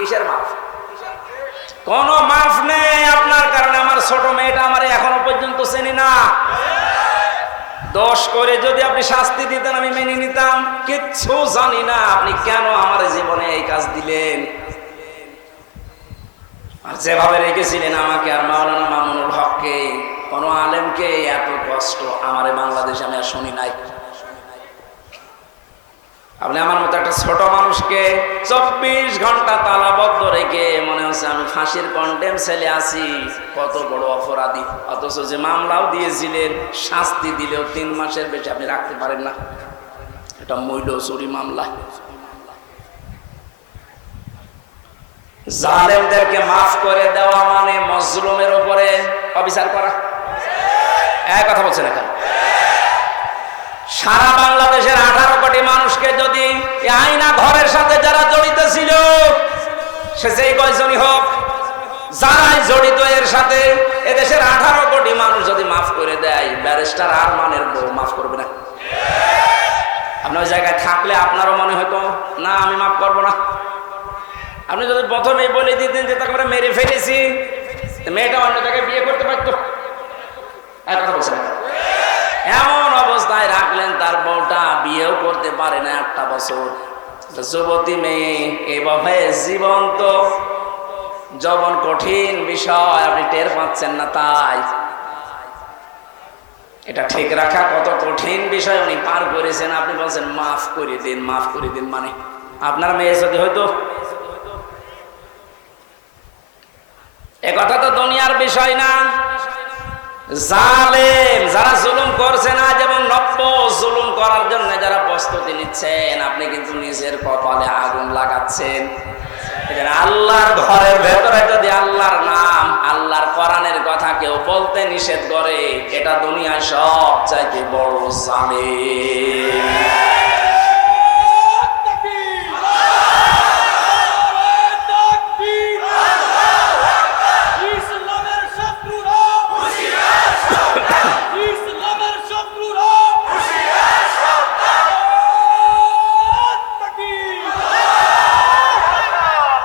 কিসের মাফ? কোন মাফ নেই আপনার কারণে। আমার ছোট মেয়েটা আমার এখনো পর্যন্ত চেনি না। দোষ করে যদি আপনি শাস্তি দিতেন আমি মেনে নিতাম, কিচ্ছু জানি না আপনি কেন আমার জীবনে এই কাজ দিলেন। আর যেভাবে রেখেছিলেন আমাকে আর মাওলানা মামুনুল হককে, কোন আলেমকে এত কষ্ট আমার বাংলাদেশে আমি আর শুনি নাই। আপনি আমার মতো একটা ছোট মানুষকে 24 ঘন্টা তালাবদ্ধ রেখে মনে হচ্ছে আমি ফাঁসির কন্ডেম ছেলে আছি, কত বড় অপরাধী। অথচ যে মামলাও দিয়েছিলেন, শাস্তি দিলেও 3 মাসের বেশি আপনি রাখতে পারেন না। এটা মূল্য চুরি মামলা। জালেমদেরকে মাফ করে দেওয়া মানে মজলুমের উপরে অবিচার করা। এক কথা বলছেন এখন। সারা বাংলাদেশের 18 কোটি মানুষকে যদি এই আয়না ঘরের সাথে যারা জড়িত ছিল, সে যেই কয়জনই হোক, যারাই জড়িত এর সাথে, এদেশের 18 কোটি মানুষ যদি মাফ করে দেয়, ব্যারিস্টার আরমানের বউ মাফ করবে না। আপনি ওই জায়গায় থাকলে আপনারও মনে হতো না আমি মাফ করবো না। আপনি যদি প্রথমেই বলে দিতেন যে তাকে আমরা মেরে ফেলেছি, মেয়েটা অন্য জায়গায় বিয়ে করতে পারতো। এক কথা বলছেন। এমন অবস্থায় রাখলেন তার বউটা বিয়েও করতে পারে না 1টা বছর। যুবতী মেয়ে এভাবে জীবন্ত যৌবন কঠিন বিষয়, আপনি টের পাচ্ছেন না। তাই এটা ঠিক রাখা কত কঠিন বিষয় উনি পার করেছেন। আপনি বলছেন মাফ করে দিন, মাফ করে দিন। মানে আপনার মেয়ে যদি হয়তো, এ কথা তো দুনিয়ার বিষয় না। জালেম যারা জুলুম করছে না, যেমন নব্য জুলুম করার জন্য যারা প্রস্তুতি নিচ্ছেন, আপনি কিন্তু নিজের কপালে আগুন লাগাচ্ছেন। আল্লাহর ঘরের ভেতরে যদি আল্লাহর নাম, আল্লাহর কোরআনের কথা কেউ বলতে নিষেধ করে, এটা দুনিয়ায় সবচাইতে বড় জালেম।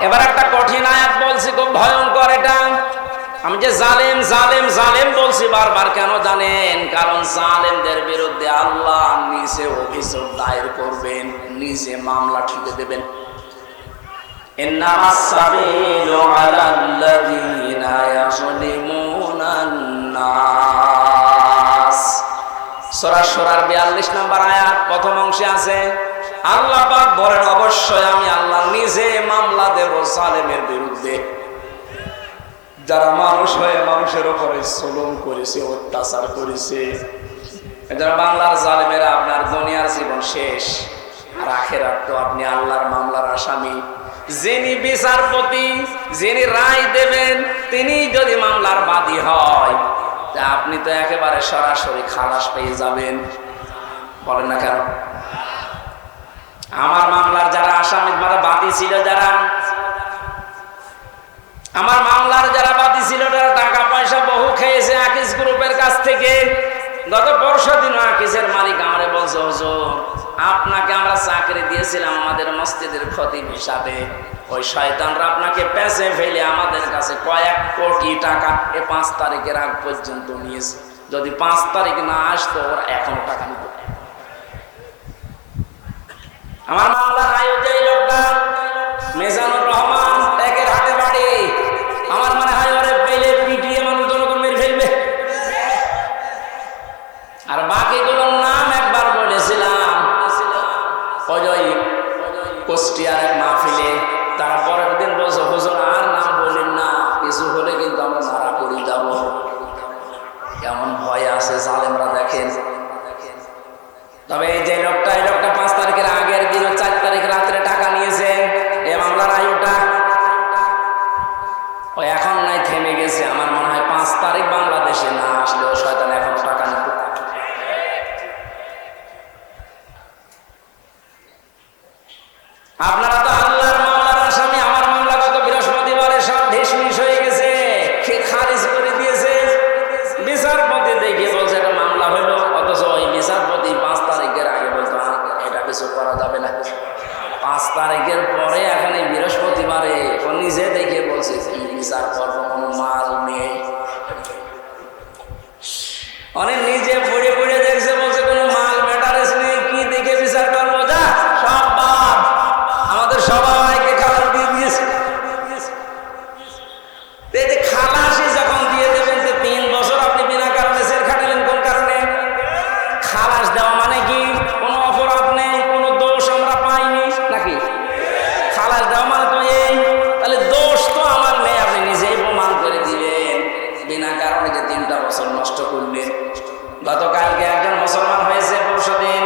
এবার একটা কঠিন আয়াত বলছি, খুব ভয়ঙ্কর এটা। আমি যে জালেম জালেম জালেম বলছি বারবার, কেন জানেন? কারণ জালেমদের বিরুদ্ধে আল্লাহ নিজে অভিযোগ দায়ের করবেন, নিজে মামলা ঠুকে দেবেন। ইন্নামাস সাবিলু আলাল্লাযীনা ইয়াযলিমুনান নাস। সূরা শুরার 42 নম্বর আয়াত প্রথম অংশে আছে, আল্লাহ পাক বলেন অবশ্যই আমি আল্লাহ নিজে মামলা দেব জালেমের বিরুদ্ধে, যারা মানুষ হয়ে মানুষের উপরে জুলুম করেছে, অত্যাচার করেছে। যারা বাংলার জালেমেরা আপনার দুনিয়ার জীবন শেষ, আর আখিরাত তো আপনি আল্লাহর মামলার আসামি। যিনি বিচারপতি, যিনি রায় দেবেন, তিনি যদি মামলার বাদী হয়, আপনি তো একেবারে সরাসরি খালাস পেয়ে যাবেন। বলেন না কেন? আমার মামলার যারা আসামি, যারা বাদী ছিল, যারা আমার মামলার যারা বাদী ছিল, তারা টাকা পয়সা বহু খেয়েছে আকিস গ্রুপের কাছ থেকে। গত পরশু দিন আকিসের মালিক আমারে বলছে, হুজুর আপনাকে আমরা চাকরি দিয়েছিলাম আমাদের মসজিদের খতিব হিসাবে, ওই শয়তানরা আপনাকে পেছে ফেলে আমাদের কাছে কয়েক কোটি টাকা 5 তারিখের আগ পর্যন্ত নিয়েছে। যদি 5 তারিখ না আসতো ওরা এখনো টাকা নিত। আমার মামলার আয়োজন লোকটা মেজানুর রহমান, একের হাতে বাড়ি। আমার মনে হয় ওরে পেলে পিটিয়ে মানুষ জনগণ মেরে ফেলবে। আর বাকিগুলোর নাম একবার বলেছিলাম ওই কুষ্টিয়ার এক মাহফিলে। তারপরের দিন বলছে, হুজুর আর নাম বলেন না, কিছু হলে কিন্তু আমরা মারা পড়ে যাব। কেমন ভয় আছে জালেমরা দেখেন। তবে এই যে লোকটা, এই লোকটা 5 তারিখের আগের দিন 4 তারিখ রাত্রে টাকা নিয়েছে, এই মামলার আয়ুটা নিজে দেখে বলছে কি বিচার করবো, কোনো মাল নেই। অনেক নিজে পড়ে পড়ে দেখছে, বলছে কোনো মাল ম্যাটারেস নেই, কি দেখে বিচার করবো, যা সব বাদ। আমাদের সবাইকে খালাস দিয়ে দিয়েছে। এই যে খালাসি যখন দিয়ে দেবেন, যে 3 বছর আপনি বিনা কারণে জেল খাটালেন, কোন কারণে? খালাস দেওয়া মানে কি কোনো অপরাধ নেই, কোনো দোষ আমরা পাইনি নাকি? খালাস দেওয়া মানে তো এই, তাহলে দোষ তো আমার নেই, আপনি নিজেই প্রমাণ করে দিলেন। বিনা কারণে যে 3টা বছর নষ্ট করলেন। গতকালকে একজন মুসলমান হয়েছে, পরশুদিন।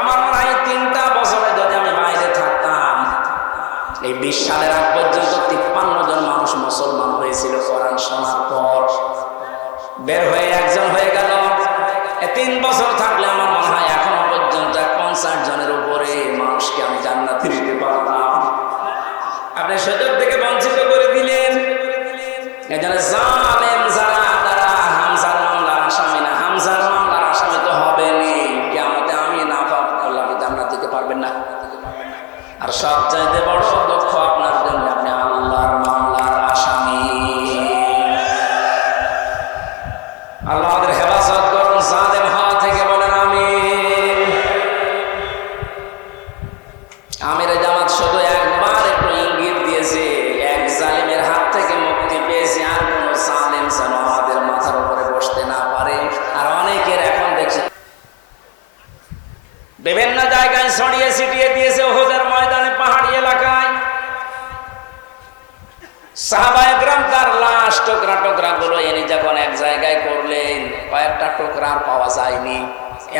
আমার মনে হয় 3টা বছরে যদি আমি বাইরে থাকতাম, এই 20 সালের আগ পর্যন্ত 53 জন মানুষ মুসলমান হয়েছিল কোরআন শোনার পর। বের হয়ে একজন হয়ে গেল। 3 বছর থাকলে আমার মনে হয় এখনো পর্যন্ত 50 জনের উপরে মানুষকে আমি জান্নাতে দিতে পারতাম। আপনি সুযোগ থেকে বঞ্চিত করে দিলেন। এখানে জালেম যারা, তারা হামজার মামলার আসামি না। হামজার মামলার আসামি তো হবেনি, কিয়ামতে আমি না পাপ করলে আপনি জান্নাত দিতে পারবেন না। আর সবচাইতে বড় দুঃখ আপনার জন্য, আপনি আল্লাহর মামলার আসামি। আল্লাহ আমাদের হেফাজত করুন জালেম হওয়া থেকে, বলেন আমিন। আমির জামাত শুধু একবার একটু ইঙ্গিত দিয়েছে, এক জালিমের হাত থেকে মুক্তি পেয়েছে, আর কোন জালিম যেন আমাদের মাথার উপরে বসতে না পারে। আর অনেকের এখন দেখছে বিভিন্ন জায়গায় ছড়িয়ে ছিটিয়ে দিয়েছে, উহুদের ময়দানে, পাহাড়ি এলাকায়। সাহাবায়ে কেরাম তার লাশ টুকরা টুকরা গুলো এনে যখন এক জায়গায় করলেন, কয়েকটা টুকরা আর পাওয়া যায়নি,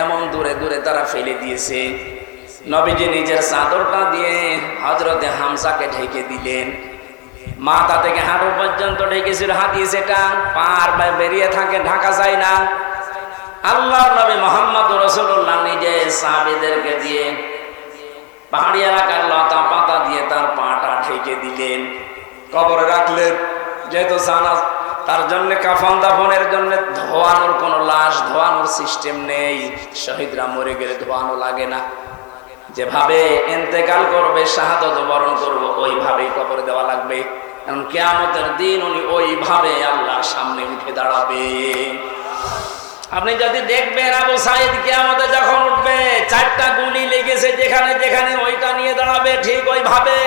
এমন দূরে দূরে তারা ফেলে দিয়েছে। নবীজি নিজের চাদরটা দিয়ে হযরতে হামজাকে ঢেকে দিলেন। মাথা থেকে হাঁটু পর্যন্ত ঢেকেছিল, হাতিয়ে সেটা পার বেরিয়ে থাকে, ঢাকা যায় না। আল্লাহর নবী মুহাম্মদ রাসূলুল্লাহ নিজে সাহাবীদেরকে দিয়ে পাহাড়ি এলাকার লতা পাতা দিয়ে তার পাটা ঢেকে দিলেন, কবরে রাখলেন। যেহেতু জানা তার জন্য কাফন দাফনের জন্য ধোয়ানোর কোনো লাশ ধোয়ানোর সিস্টেম নেই, শহীদরা মরে গেলে ধোয়ানো লাগে না। যেভাবে ইন্তেকাল করবে, শাহাদত বরণ করবো, ওইভাবেই কবর দেওয়া লাগবে। কারণ কিয়ামতের দিন উনি ওইভাবে আল্লাহর সামনে উঠে দাঁড়াবে। আপনি যদি দেখবেন আবু সাঈদ কিয়ামতে যখন উঠবে, 4টা গুলি লেগেছে যেখানে যেখানে, ওইটা নিয়ে দাঁড়াবে ঠিক ওইভাবে।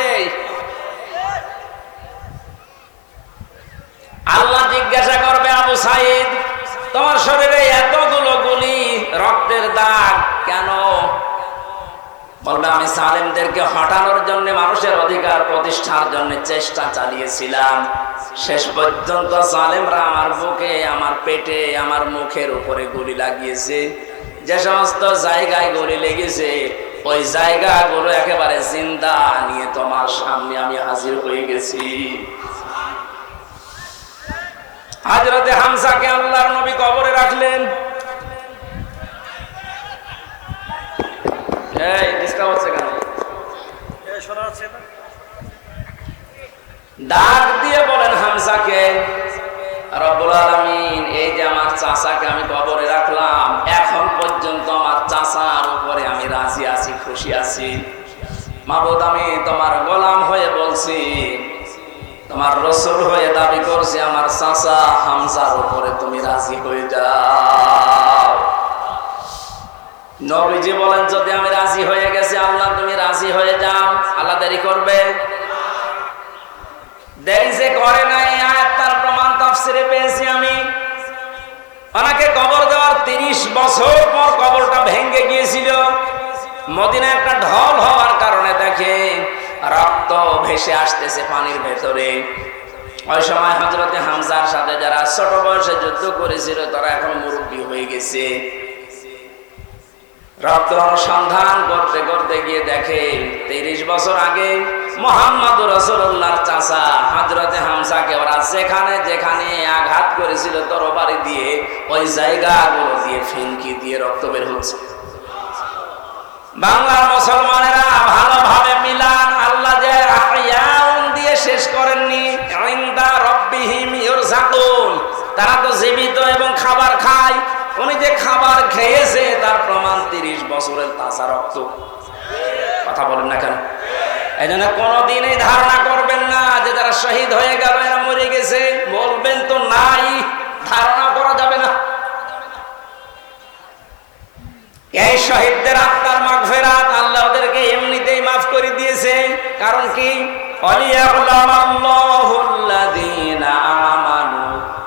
আল্লাহ জিজ্ঞাসা করবে, আবু সাঈদ তোমার শরীরে এতগুলো গুলি, রক্তের দাগ কেন? বলবে আমি জালেমদেরকে হটানোর জন্য, মানুষের অধিকার প্রতিষ্ঠার জন্য চেষ্টা চালিয়েছিলাম। শেষ পর্যন্ত জালেমরা আমার বুকে, আমার পেটে, আমার মুখের উপরে গুলি লাগিয়েছে। যে সমস্ত জায়গায় গুলি লেগেছে, ওই জায়গাগুলো একেবারে জিন্দা নিয়ে তোমার সামনে আমি হাজির হয়ে গেছি। হযরতে হামজাকে আল্লাহর নবী কবরে রাখলেন। এই ডিস্টার্ব হচ্ছে কেন? ডাক দিয়ে বলেন হামজাকে, রব্বুল আলামিন এই যে আমার চাচাকে আমি কবরে রাখলাম, এখন পর্যন্ত আমার চাচার উপরে আমি রাজি আছি, খুশি আছি। মাবুদ আমি তোমার গোলাম হয়ে বলছি, তোমার রাসূল হয়ে দাবি করছি, আমার চাচা হামজার উপরে তুমি রাজি হয়ে যাও। নবীজি বলেন যদি আমি রাজি হয়ে গেছি, আল্লাহ তুমি রাজি হয়ে যাও, আল্লাহ দেরি করবে? দেরি যে করে নাই, আয়াত তার প্রমাণ তাফসিরে পেয়েছি আমি। ওনাকে কবর দেওয়ার 30 বছর পর কবরটা ভেঙে গিয়েছিল। মদিনায় একটা ঢল হওয়ার কারণে দেখে রক্ত ভেসে আসতেছে পানির ভেতরে। ওই সময় হযরতে হামজার সাথে যারা ছোট বয়সে যুদ্ধ করেছিল, তারা এখন মুরব্বী হয়ে গেছে। রক্ত অনুসন্ধান করতে করতে গিয়ে দেখে 30 বছর আগে মুহাম্মদুর রাসূলুল্লাহর চাচা হযরতে হামজাকে ওরা যেখানে যেখানে আঘাত করেছিল তরবারি দিয়ে, ওই জায়গাগুলো দিয়ে ফিনকি দিয়ে রক্ত বের হচ্ছে। বাংলার মুসলমানেরা ভালোভাবে মিলান, আল্লাহ যে আহইয়াউন দিয়ে শেষ করেননি, ইনদা রাব্বিহিম ইরযাকুন, তারা তো জীবিত এবং খাবার খায়। উনি যে খাবার খেয়েছে তার প্রমাণ 30 বছরের তাজা রক্ত। কথা বলেন না কেন? এই জন্য কোনোদিনই ধারণা করবেন না যে যারা শহীদ হয়ে গেল এরা মরে গেছে, বলবেন তো নাই, ধারণা করা যাবে না। এই শহীদদের আত্মার মাগফিরাত আল্লাহ ওদেরকে এমনিতেই মাফ করে দিয়েছে। কারণ কি? ওয়ালিয়াকুল্লাহুল্লাযীনা আমানু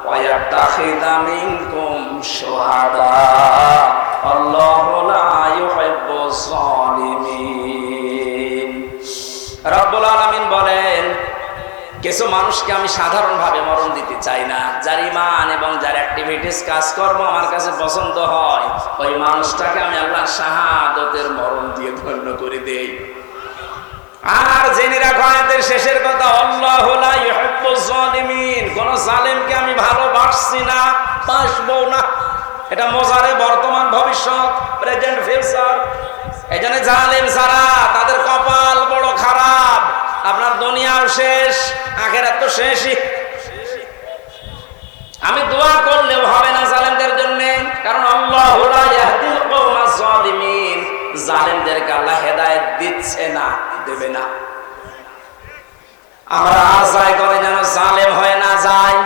ওয়া ইয়াত্তাখিযা মিনকুম শুহাদা আল্লাহু লা ইউহিব্বুজ জালিমিন। রব্বুল আলামিন বলেন, কিছু মানুষকে আমি সাধারণভাবে মরণ দিতে চাই না, যার ঈমান এবং যার অ্যাক্টিভিটিস কাজকর্ম আমার কাছে পছন্দ হয়, ওই মানুষটাকে আমি আল্লাহ শাহাদাতের মরণ দিয়ে ধন্য করে দেই। আর জেনে রাখো আয়াতের শেষের কথা, আল্লাহু লা ইউহিব্বুজ জালিমিন, কোন জালেমকে আমি ভালোবাসছি না, বাসবো না। এটা মোজারে বর্তমান ভবিষ্যৎ, প্রেজেন্ট ফিউচার। এজন্য জালেম যারা, তাদের কপাল বড় খারাপ। আপনার দুনিয়াও শেষ, আখিরাত তো শেষই। আমি দোয়া করলেও হবে না জালেমদের জন্য, কারণ আল্লাহু লা ইয়াহদিল কওমাজ জালিমিন, জালেমদেরকে আল্লাহ হেদায়েত দিচ্ছে না, দেবে না। আমরা আশায় করে যেন জালেম হয়ে না যায়।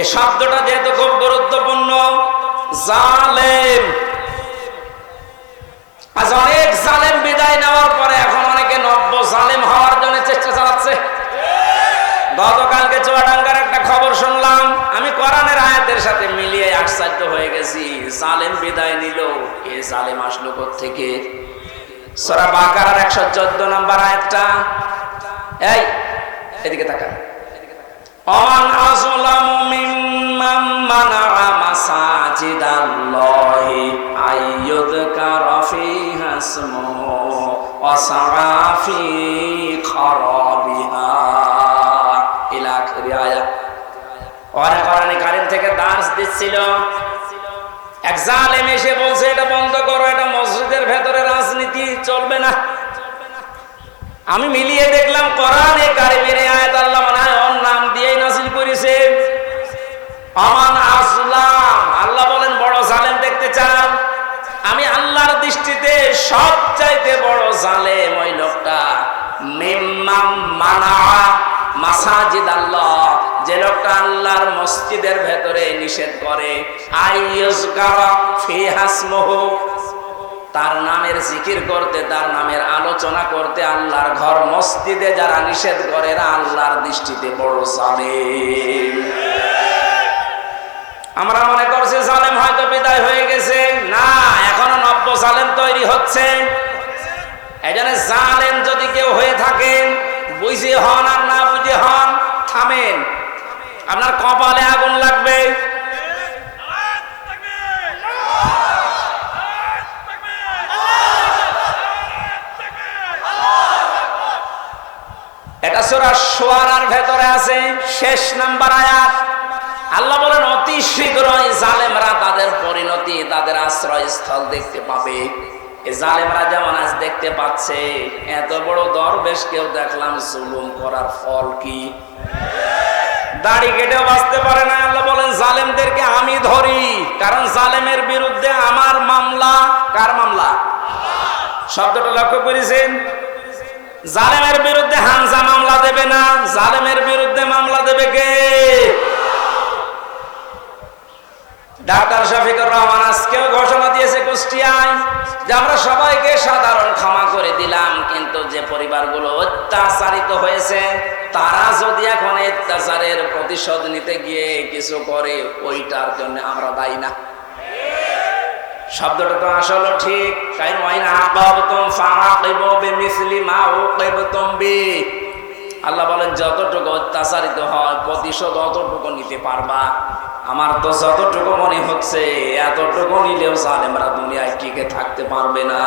এই শব্দটা যেহেতু খুব গুরুত্বপূর্ণ, জালেম। আজ অনেক জালেম বিদায় নেওয়ার পরে এখন অনেকে নব্য জালেম হওয়ার জন্য চেষ্টা চালাচ্ছে। গতকালকে চুয়াডাঙ্গার একটা খবর শুনলাম, আমি কোরআনের আয়াতের সাথে মিলিয়ে আশ্চর্য হয়ে গেছি। জালেম বিদায় নিল, এ জালেম আসলো কোত্থেকে? সূরা বাকারার 114 নম্বর আয়াতটা। এই এদিকে তাকান। অমান আযলামু মিম্মান মানাআ মাসাজিদাল্লাহি আইয়ুযকারা ফীহা ইসমুহু ওয়া সাআ ফী খারাবিহা ইলা আখির আয়াত। ওরা কোরআনে কারীম থেকে দার্স দিচ্ছিল, এক জালেম এসে বলছে এটা বন্ধ করো, এটা মসজিদের ভেতরে রাজনীতি চলবে না। আমি মিলিয়ে দেখলাম কোরআনে কারীমের আয়াত আল্লাহ মনে হয় ওর নাম দিয়েই নাযিল করেছে। আমান আসলাম, আল্লাহ বলেন বড় জালেম দেখতে চান? আমি আল্লাহর দৃষ্টিতে সবচাইতে বড় জালেম ওই লোকটা, মিম্মাম মানা মাসাজিদ আল্লাহ, যে লোকটা আল্লাহর মসজিদের ভেতরে নিষেধ করে, আইয়ুযকারা ফীহা ইসমুহু, তার নামের জিকির করতে, তার নামের আলোচনা করতে আল্লাহর ঘর মসজিদে যারা নিষেধ করে এরা আল্লাহর দৃষ্টিতে বড় জালেম। আমরা মনে করছি জালেম হয়তো বিদায় হয়ে গেছে, না, এখনো নব্য জালেম তৈরি হচ্ছে। এজন্য জালেম যদি কেউ হয়ে থাকেন, বুঝে হন আর না বুঝে হন, থামেন, আপনার কপালে আগুন লাগবে। এটা সূরা শুআরার ভেতরে আছে, শেষ নাম্বার আয়াত। আল্লাহ বলেন অতি শীঘ্রই জালেমরা তাদের পরিণতি, তাদের আশ্রয়স্থল দেখতে পাবে। এই জালেমরা যেমন আজ দেখতে পাচ্ছে, এত বড় দরবেশ কেউ দেখলাম জুলুম করার ফল কি? দাড়ি কেটেও বাঁচতে পারে না। আল্লাহ বলেন জালেমদেরকে আমি ধরি, কারণ জালেমের বিরুদ্ধে আমার মামলা। কার মামলা? শব্দটা লক্ষ্য করেছেন? জালেমের বিরুদ্ধে হামজা মামলা দেবে না, জালেমের বিরুদ্ধে মামলা দেবে কে? ডাক্তার শফিকুর রহমান আজকেও ঘোষণা দিয়েছে কুষ্টিয়ায় যে আমরা সবাইকে সাধারণ ক্ষমা করে দিলাম, কিন্তু যে পরিবারগুলো অত্যাচারিত হয়েছে তারা যদি এখন অত্যাচারের প্রতিশোধ নিতে গিয়ে কিছু করে, ওইটার জন্য আমরা দায়ী না। শব্দটা তো আসলে ঠিক। আল্লাহ বলেন যতটুকু অত্যাচারিত হয় প্রতিশোধ অতটুকু নিতে পারবা। আমার তো যতটুকু মনে হচ্ছে এতটুকু নিলেও জালেমরা দুনিয়ায় টিকে থাকতে পারবে না।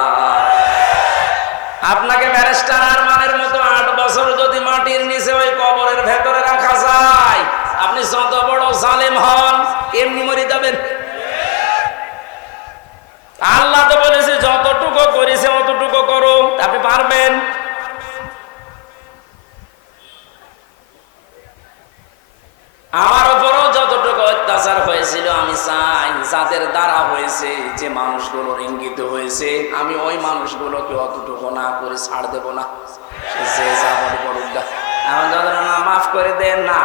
আপনাকে ব্যারিস্টার আরমানের মতো 8 বছর যদি মাটির নিচে ওই কবরের ভেতরে রাখা যায়, আপনি যত বড় জালেম হন এমনি মরে যাবেন। আল্লাহ তো বলেছে যতটুকু করেছে অতটুকু করো, আপনি পারবেন। আমার উপরও যতটুকু অত্যাচার হয়েছিল, আমি চাই যাদের দ্বারা হয়েছে, যে মানুষগুলোর ইঙ্গিত হয়েছে, আমি ওই মানুষগুলোকে অতটুকু না করে ছাড় দেব না। যে যা বলে পড়ুক গা। এখন যত না মাফ করে দেন না